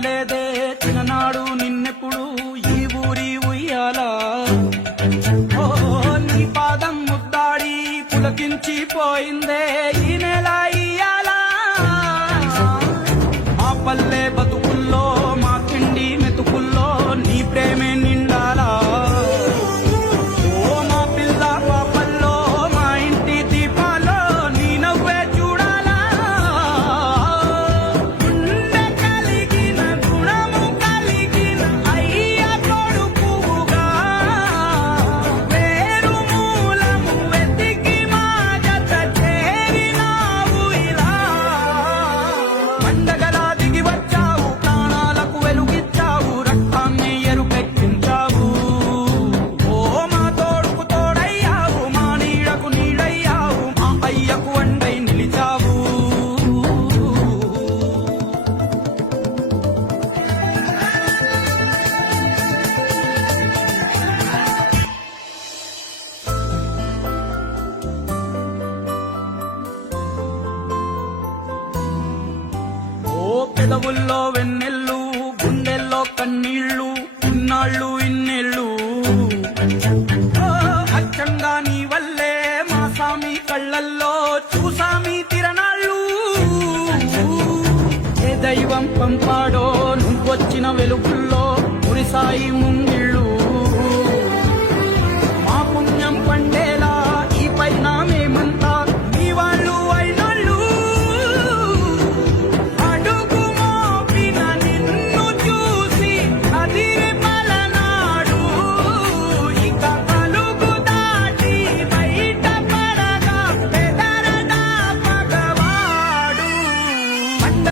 వినలేదే చిన్ననాడు నిన్నెప్పుడు ఈ ఊరి ఉయ్యాలా ఓ నీ పాదం ముద్దాడి పులకించిపోయిందే ఈ నెల ఇయ్యాలా మా పల్లె బతుకుల్లో మా తిండి మెతుకుల్లో నీ ప్రేమే నిండాలా ఓ మా పిల్ల పాపల్లో మా ఇంటి దీపాల్లో నీ నవ్వే చూడాలా గుండె కలిగిన గుణము కలిగిన అయ్య కొడుకుగా వేరు మూలము వెతికి మా జత చేరినావు ఇలా పండగలా దిగి వచ్చావు ప్రాణాలకు వెలుగిచ్చావు రక్తాన్ని ఎరుపెక్కించావు ఓ మా తోడుకు తోడయ్యావు మా నీడకు నీడయ్యావు మా అయ్యకు అండై నిలిచావు ఓ పెదవుల్లో వెన్నెల్లు గుండెల్లో కన్నీళ్ళు ఇన్నాళ్ళు ఇన్నేళ్ళు ఓ అచ్చంగా నీ వల్లే మా సామి కళ్ళల్లో చూసామి తిరణాళ్ళు ఏ దైవం పంపాడో నువ్వొచ్చిన వెలుగుల్లో మురిసాయి ముంగిళ్ళు